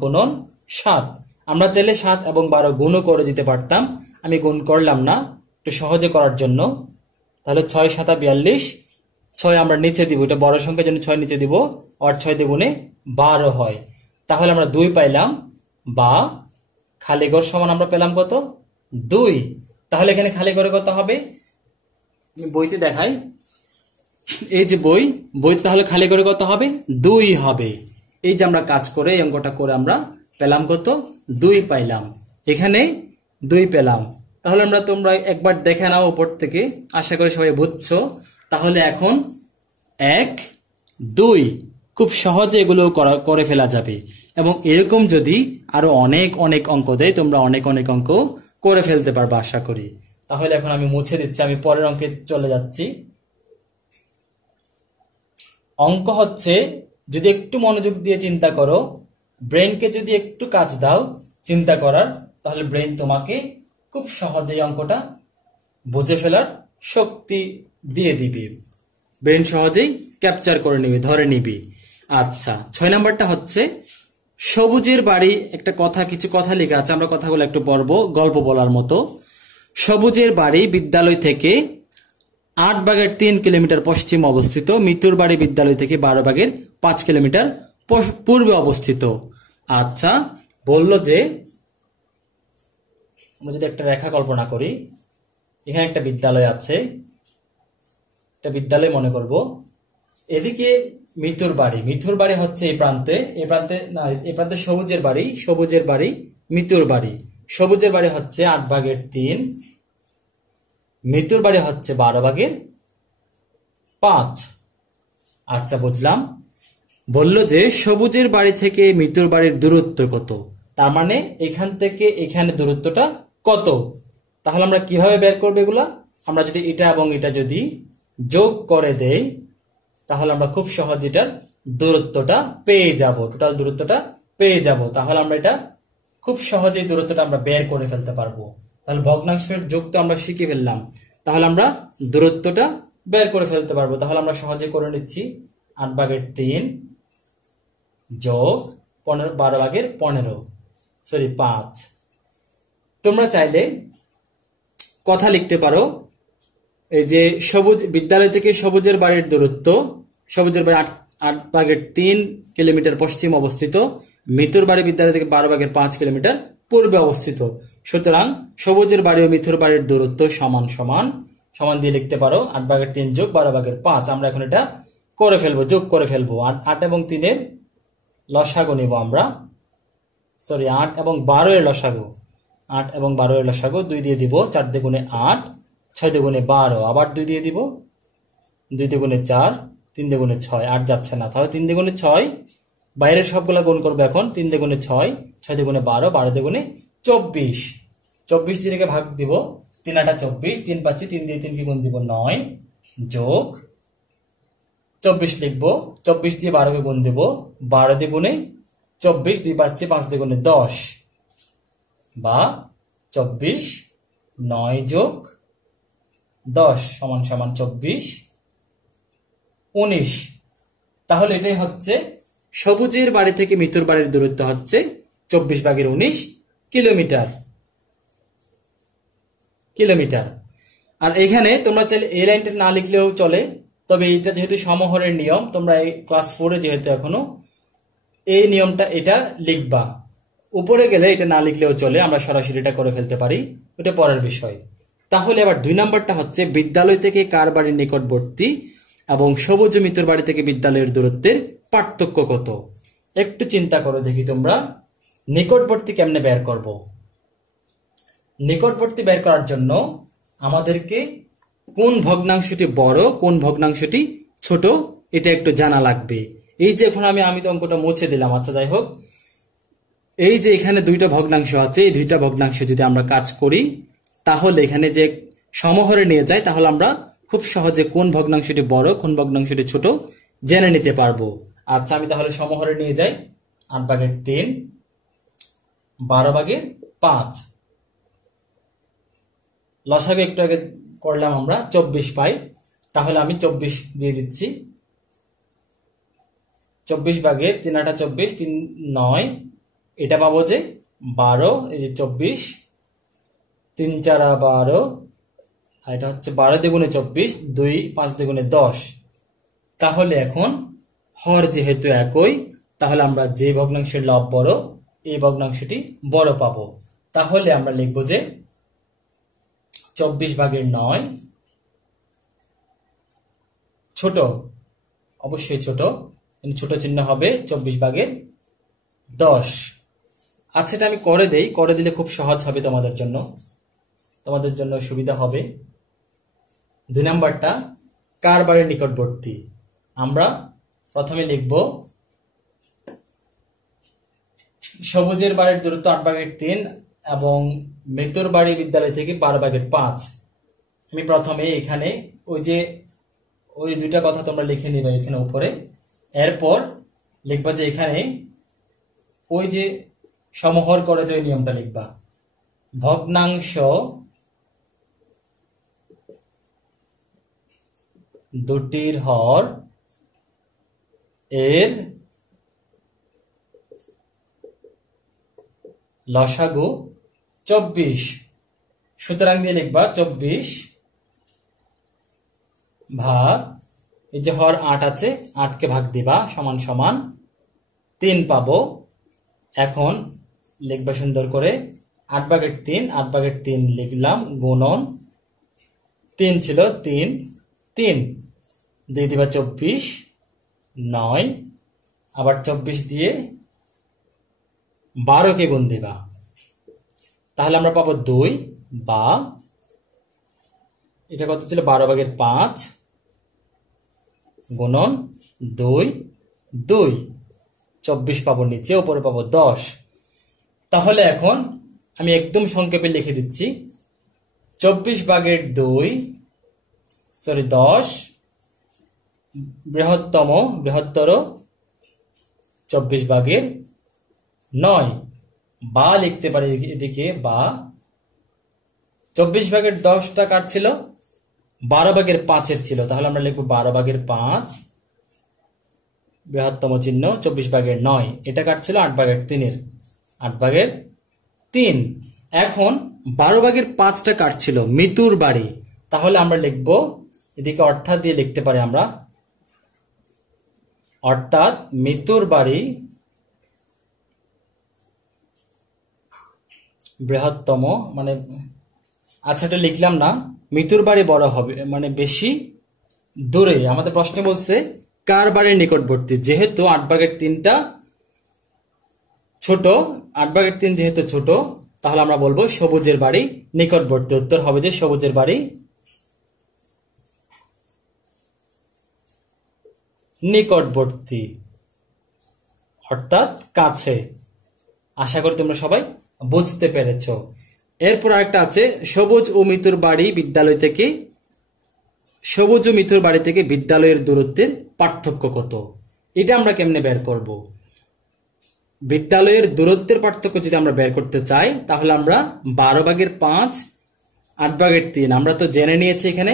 গুণন 7, আমরা চাইলে 7 এবং 12 গুণও করে দিতে পারতাম, আমি গুণ করলাম না একটু সহজে করার জন্য, তাহলে 6 7 42, 6 আমরা নিচে দিব, এটা বড় সংখ্যার জন্য 6 নিচে দিব, আর 6 দ্বিগুণে 12 হয়। তাহলে আমরা 2 পাইলাম, বা খালি ঘর সমান আমরা পেলাম কত? 2। তাহলে এখানে খালি ঘরে কত হবে? আমি বইতে দেখাই, এই যে বই তাহলে খালি ঘরে কত হবে? 2 হবে। এই যে আমরা কাজ করে এই অঙ্কটা করে আমরা পেলাম কত? 2 পাইলাম, এখানে 2 পেলাম। তাহলে তোমরা একবার দেখে নাও উপর থেকে, আশা করি সবাই বুঝছো। তাহলে এখন 1, 2 খুব সহজে এগুলো করে ফেলা যাবে, এবং এরকম যদি আরো অনেক অনেক অঙ্ক দেয় তোমরা অনেক অনেক অঙ্ক করে ফেলতে পারবে আশা করি। তাহলে এখন আমি মুছে দিচ্ছি, আমি পরের অঙ্কে চলে যাচ্ছি। অঙ্ক হচ্ছে, যদি একটু মনোযোগ দিয়ে চিন্তা করো, ব্রেনকে যদি একটু কাজ দাও চিন্তা করার, তাহলে ব্রেন তোমাকে খুব সহজেই অঙ্কটা বুঝে ফেলার শক্তি দিয়ে দিবে, ব্রেন সহজেই ক্যাপচার করে নিবে, ধরে নিবে। আচ্ছা, 6 নাম্বারটা হচ্ছে সবুজের বাড়ি। একটা কথা, কিছু কথা লেখা আছে, আমরা কথাগুলো একটু পড়বো গল্প বলার মতো। সবুজের বাড়ি বিদ্যালয় থেকে 8/3 কিলোমিটার পশ্চিমে অবস্থিত, মিতুর বাড়ি বিদ্যালয় থেকে 12/5 কিলোমিটার পূর্বে অবস্থিত। আচ্ছা, বলল যে আমরা যদি একটা রেখা কল্পনা করি, এখানে একটা বিদ্যালয় আছে, একটা বিদ্যালয় মনে করব, এদিকে মিতুর বাড়ি হচ্ছে এই প্রান্তে, না, এই প্রান্তে সবুজের বাড়ি, মিতুর বাড়ি। সবুজের বাড়ি হচ্ছে 8/3, মিতুর বাড়ি হচ্ছে 12/5। আচ্ছা, বুঝলাম। বলল যে সবুজের বাড়ি থেকে মিতুর বাড়ির দূরত্ব কত, তার মানে এখান থেকে এখানে দূরত্বটা কত। তাহলে আমরা কিভাবে বের করবো এগুলা? আমরা যদি এটা এবং এটা যদি যোগ করে দেই, তাহলে আমরা খুব সহজ এটার দূরত্বটা পেয়ে যাব, টোটাল দূরত্বটা পেয়ে যাব। তাহলে আমরা এটা খুব সহজেই দূরত্বটা আমরা বের করে ফেলতে পারবো। তাহলে ভগ্নাংশের যোগ তো আমরা শিখে ফেললাম, তাহলে আমরা দূরত্বটা বের করে ফেলতে পারবো। তাহলে আমরা সহজে করে নিচ্ছি, 8/3 যোগ 12/15, সরি 5। তোমরা চাইলে কথা লিখতে পারো, এই যে সবুজ বিদ্যালয় থেকে সবুজের বাড়ির দূরত্ব, সবুজের বাড়ি 8/3 কিলোমিটার পশ্চিম অবস্থিত, মিতুর বাড়ি বিদ্যালয় থেকে 12/5 কিলোমিটার পূর্বে অবস্থিত। সুতরাং সবুজের বাড়ি ও মিতুর বাড়ির দূরত্ব সমান সমান সমান দিয়ে লিখতে পারো 8/3 যোগ 12/5। আমরা এখন এটা করে ফেলবো, যোগ করে ফেলবো। 8 এবং 3 এর লসাগু নিব আমরা, সরি 8 এবং 12 এর লসাগু, 8 এবং 12 এর লসাগু 2 দিয়ে দিব, 4 দুগুণে 8, 6 দুগুণে 12, আবার 2 দিয়ে দিব, 2 দুগুণে 4, 3 দুগুণে 6, 8 যাচ্ছে না, তাহলে 3 দুগুণে 6, বাইরের সবগুলা গুণ করবো এখন। 3 দুগুণে 6, 6 দুগুণে 12, 12 দুগুণে 24, 24 দিয়ে ভাগ দিব, 3 8 24, 3 পাচ্ছি, 3 দিয়ে 3 কে গুণ দিব 9, যোগ 24 লিখবো, 24 দিয়ে 12 কে গুণ দিব, 12 দ্বিগুণে 24, 2 পাচ্ছি, 5 দ্বিগুণে 10, বা 24, 9 যোগ 10 সমান সমান 24, 19। তাহলে এটাই হচ্ছে সবুজের বাড়ি থেকে মিতুর বাড়ির দূরত্ব হচ্ছে 24/19 কিলোমিটার। আর এখানে তোমরা চাইলে এই লাইনটা না লিখলেও চলে, তবে এটা যেহেতু সমহরের নিয়ম, তোমরা এই ক্লাস 4-এ যেহেতু এখনো এই নিয়মটা এটা লিখবা, উপরে গেলে এটা না লিখলেও চলে, আমরা সরাসরি এটা করে ফেলতে পারি, এটা পরের বিষয়। তাহলে আবার 2 নাম্বারটা হচ্ছে বিদ্যালয় থেকে কার বাড়ির নিকটবর্তী এবং সবুজ মিতুর বাড়ি থেকে বিদ্যালয়ের দূরত্বের পার্থক্য কত। একটু চিন্তা করো দেখি তোমরা, নিকটবর্তী কেমনে বের করব। নিকটবর্তী বের করার জন্য আমাদেরকে কোন ভগ্নাংশটি বড় কোন ভগ্নাংশটি ছোট এটা একটু জানা লাগবে। এই যে এখন আমি তো অঙ্কটা মুছে দিলাম, আচ্ছা যাই হোক, এই যে এখানে 2টা ভগ্নাংশ আছে, এই 2টা ভগ্নাংশ যদি আমরা কাজ করি, তাহলে এখানে যে সমহরে নিয়ে যায়, তাহলে আমরা খুব সহজে কোন ভগ্নাংশটি বড় কোন ভগ্নাংশটি ছোট জেনে নিতে পারবো। আচ্ছা, আমি তাহলে সমহরে নিয়ে যাই, 8/3, 12/5, লসাগু একটু আগে করলাম আমরা, 24 পাই। তাহলে আমি 24 দিয়ে দিচ্ছি, 24/3 8 24, 3 9, এটা পাবো যে 12, এই যে 24, 3 4 12, এটা হচ্ছে 12 দ্বিগুণে 24, 2 5 দ্বিগুণে 10, তাহলে এখন হর যেহেতু একই, তাহলে আমরা যে ভগ্নাংশের লব বড় এই ভগ্নাংশটি বড় পাবো। তাহলে আমরা লিখব যে 24/9 ছোট, অবশ্যই ছোট, ছোট চিহ্ন হবে 24/10। আচ্ছা, এটা আমি করে দেই, করে দিলে খুব সহজ হবে তোমাদের জন্য সুবিধা হবে। 2 নাম্বারটা কার বাড়ির নিকটবর্তী। আমরা প্রথমে লিখব সবুজের বাড়ির দূরত্ব 8/3 এবং মৃত্যুর বাড়ি বিদ্যালয় থেকে 12/5। আমি প্রথমে এখানে ওই দুইটা কথা তোমরা লিখে নিবে এখানে উপরে। এরপর লিখবা যে এখানে ওই যে সমহর করে যে নিয়মটা লিখবা, ভগ্নাংশ দুটির হর এর লসাগু 24। সুতরাং দিয়ে লিখবা 24 ভাগ, এই যে হর 8 আছে, 8কে ভাগ দিবা সমান সমান 3 পাবো। এখন লিখবা সুন্দর করে 8/3, 8/3 লিখলাম, গুণন 3 ছিল 3 দিয়ে দিবা 24, 9, আবার 24 দিয়ে 12কে গুণ দিবা, তাহলে আমরা পাবো 2, বা এটা কত ছিল 12/5 গুণন 2, 24 পাবো নিচে, উপরে পাবো 10। তাহলে এখন আমি একদম সংক্ষেপে লিখে দিচ্ছি, 10 বৃহত্তর 24/9, বা লিখতে পারি এদিকে, বা 24/10টা কার ছিল, 12/5 ছিল, তাহলে আমরা লিখবো 12/5 বৃহত্তম চিহ্ন 24/9। এটা কার ছিল 8/3, 8/3। এখন 12/5টা কার ছিল, মিতুর বাড়ি, তাহলে আমরা লিখবো এদিকে অর্থাৎ দিয়ে লিখতে পারি আমরা, অর্থাৎ মিতুর বাড়ি বৃহত্তম, মানে আচ্ছা এটা লিখলাম না, মিতুর বাড়ি বড় হবে মানে বেশি দূরে। আমাদের প্রশ্নে বলছে কার বাড়ির নিকটবর্তী, যেহেতু 8/3টা ছোট, 8/3 যেহেতু ছোট, তাহলে আমরা বলবো সবুজের বাড়ি নিকটবর্তী। উত্তর হবে যে সবুজের বাড়ি নিকটবর্তী, অর্থাৎ কাছে। আশা করি তোমরা সবাই বুঝতে পেরেছ। এরপর আরেকটা আছে, সবুজ ও মিতুর বাড়ি বিদ্যালয়ের দূরত্বের পার্থক্য কত। এটা আমরা কেমনে বের করব। বিদ্যালয়ের দূরত্বের পার্থক্য যদি আমরা বের করতে চাই, তাহলে আমরা 12/5, 8/3, আমরা তো জেনে নিয়েছি এখানে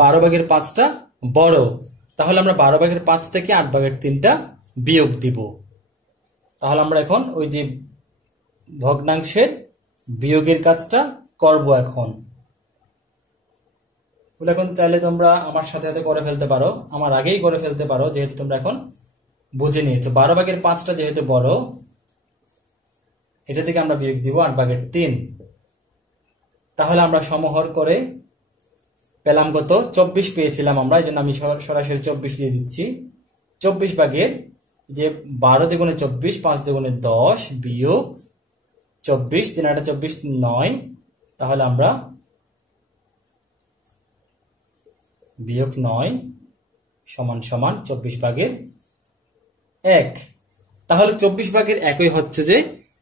12/5টা বড়, তাহলে আমরা 12/5 থেকে 8/3টা বিয়োগ দিব। তাহলে আমরা এখন ওই যে ভগ্নাংশের বিয়োগের কাজটা করব। এখন চাইলে তোমরা আমার সাথে সাথে করে ফেলতে পারো, আমার আগেই করে ফেলতে পারো, যেহেতু তোমরা এখন বুঝে নিয়েছো। 12/5টা যেহেতু বড়, এটা থেকে আমরা বিয়োগ দিব 8/3। তাহলে আমরা সমহর করে পেলাম কত, 24 পেয়েছিলাম আমরা, এই জন্য আমি সরাসরি 24 দিয়ে দিচ্ছি। 24 যে 12 দ্বিগুণে 24, 5 দ্বিগুণে 10 বিয়োগ 24, 3 8 24, 9, তাহলে আমরা বিয়োগ 9 সমান সমান 24/1। তাহলে 24/1 হচ্ছে যে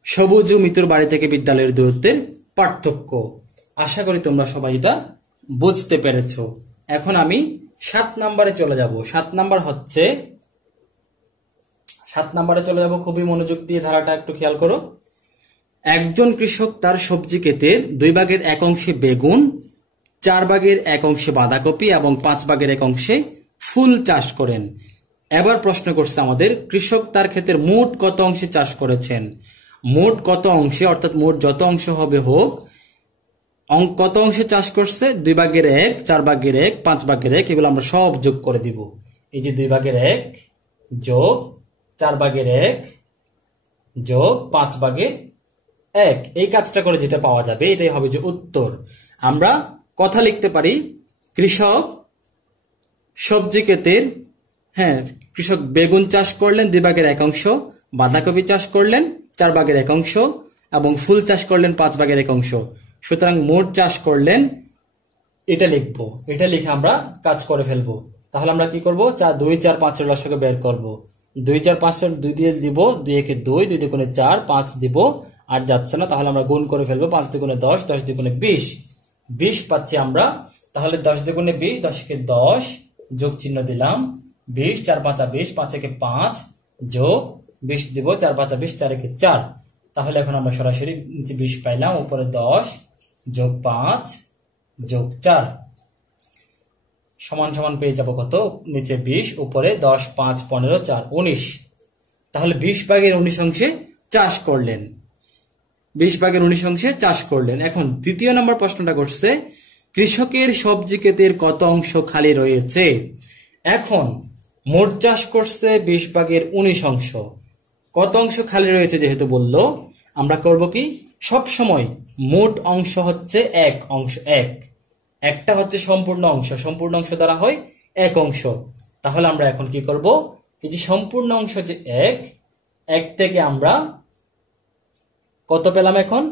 সবুজ ও মিতুর বাড়ি থেকে বিদ্যালয়ের দূরত্বের পার্থক্য। আশা করি তোমরা সবাই এটা বুঝতে পেরেছ। এখন আমি 7 নম্বরে চলে যাব। 7 নম্বরে চলে যাব, খুবই মনোযোগ দিয়ে ধারাটা একটু খেয়াল করো। একজন কৃষক তার সবজি ক্ষেতের 2/1 অংশে বেগুন, 4/1 অংশে বাঁধাকপি এবং 5/1 অংশে ফুল চাষ করেন। এবার প্রশ্ন করছে আমাদের, কৃষক তার ক্ষেতের মোট কত অংশে চাষ করেছেন। মোট কত অংশে, অর্থাৎ মোট যত অংশ হবে হোক, কত অংশে চাষ করছে, 2/1, 4/1, 5/1, এগুলো আমরা সব যোগ করে দিব। এই যে 2/1 যোগ 4/1 যোগ 5/1, এই কাজটা করে যেটা পাওয়া যাবে এটাই হবে যে উত্তর। আমরা কথা লিখতে পারি, কৃষক সবজি ক্ষেতের, কৃষক বেগুন চাষ করলেন 2/1 অংশ, বাঁধাকপি চাষ করলেন 4/1 অংশ এবং ফুল চাষ করলেন 5/1 অংশ। সুতরাং মোট চাষ করলেন, এটা লিখবো, এটা লিখে আমরা কাজ করে ফেলবো। তাহলে আমরা কি করবো, 2, 4, 5 লসাগু বের করবো। 2, 4, 5 2 দিয়ে দিব, 2 একে 2, 2 দুগুণে 4, 5 দিব, আর যাচ্ছে না, তাহলে আমরা গুণ করে ফেলবো। 5 দুগুণে 10, 10 দুগুণে 20, 20 পাচ্ছি আমরা। তাহলে 10 দুগুণে 20, 10 একে 10, যোগ চিহ্ন দিলাম, 20, 4 5 20, 5 একে 5, যোগ 20 দিব, 4 5 20, 4 একে 4। তাহলে এখন আমরা সরাসরি নিচে 20 পাইলাম, উপরে 10 যোগ 5 যোগ 4 সমান সমান পেয়ে যাব কত, নিচে 20, উপরে 10, 5, 15, 4, 19। তাহলে 20/19 অংশে চাষ করলেন, 20/19 অংশে চাষ করলেন। এখন দ্বিতীয় নম্বর প্রশ্নটা করছে, কৃষকের সবজি ক্ষেতের কত অংশ খালি রয়েছে? এখন মোট চাষ করছে 20/19 অংশ, কত অংশ খালি রয়েছে যেহেতু বললো, আমরা করব কি, সব সময় মোট অংশ হচ্ছে এক অংশ, একটা হচ্ছে সম্পূর্ণ অংশ, সম্পূর্ণ অংশ দ্বারা হয় এক অংশ। তাহলে আমরা এখন কি করব, এই যে সম্পূর্ণ অংশ যে এক থেকে আমরা কত পেলাম, এখন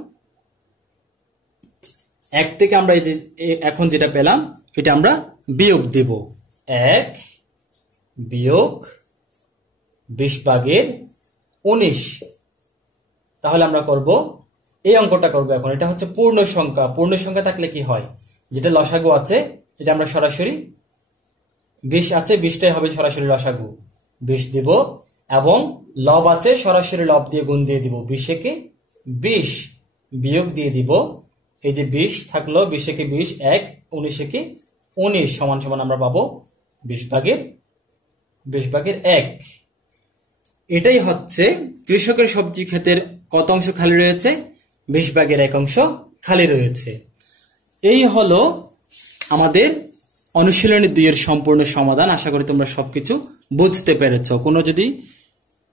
1 থেকে আমরা এই যে এখন যেটা পেলাম এটা আমরা বিয়োগ দিব, 1 বিয়োগ 20/19। তাহলে আমরা করব এই অঙ্কটা করব। এখন এটা হচ্ছে পূর্ণ সংখ্যা, পূর্ণ সংখ্যা থাকলে কি হয়, যেটা লসাগু আছে সেটা আমরা সরাসরি 20 আছে, 20টাই হবে সরাসরি লসাগু, 20 দিব, এবং লব আছে সরাসরি লব দিয়ে গুণ দিয়ে দিব, 20 একে 20 বিয়োগ দিয়ে দিব, এই যে 20 থাকলো, 20 একে 20, 1, 19 একে 19 সমান সমান আমরা পাবো 20/1। এটাই হচ্ছে কৃষকের সবজি ক্ষেতের কত অংশ খালি রয়েছে, 20/1 অংশ খালি রয়েছে। এই হলো আমাদের অনুশীলনী 2 এর সম্পূর্ণ সমাধান। আশা করি তোমরা সবকিছু বুঝতে পেরেছো। কোনো যদি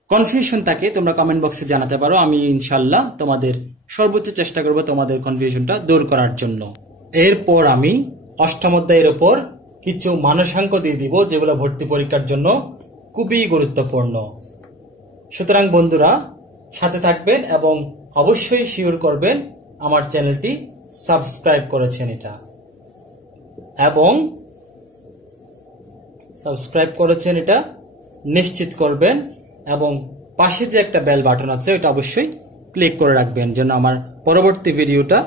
কনফিউশন থাকে তোমরা কমেন্ট বক্সে জানাতে পারো, আমি ইনশাল্লাহ তোমাদের সর্বোচ্চ চেষ্টা করব তোমাদের কনফিউশনটা দূর করার জন্য। এরপর আমি অষ্টম অধ্যায়ের উপর কিছু মানসাঙ্ক দিয়ে দিব, যেগুলো ভর্তি পরীক্ষার জন্য খুবই গুরুত্বপূর্ণ। সুতরাং বন্ধুরা সাথে থাকবেন এবং অবশ্যই শিওর করবেন আমার চ্যানেলটি সাবস্ক্রাইব করেছেন এটা, এবং সাবস্ক্রাইব করেছেন এটা নিশ্চিত করবেন, এবং পাশে যে একটা বেল বাটন আছে ওটা অবশ্যই ক্লিক করে রাখবেন যেন আমার পরবর্তী ভিডিওটা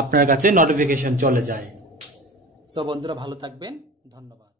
আপনার কাছে নোটিফিকেশন চলে যায়। তো বন্ধুরা ভালো থাকবেন, ধন্যবাদ।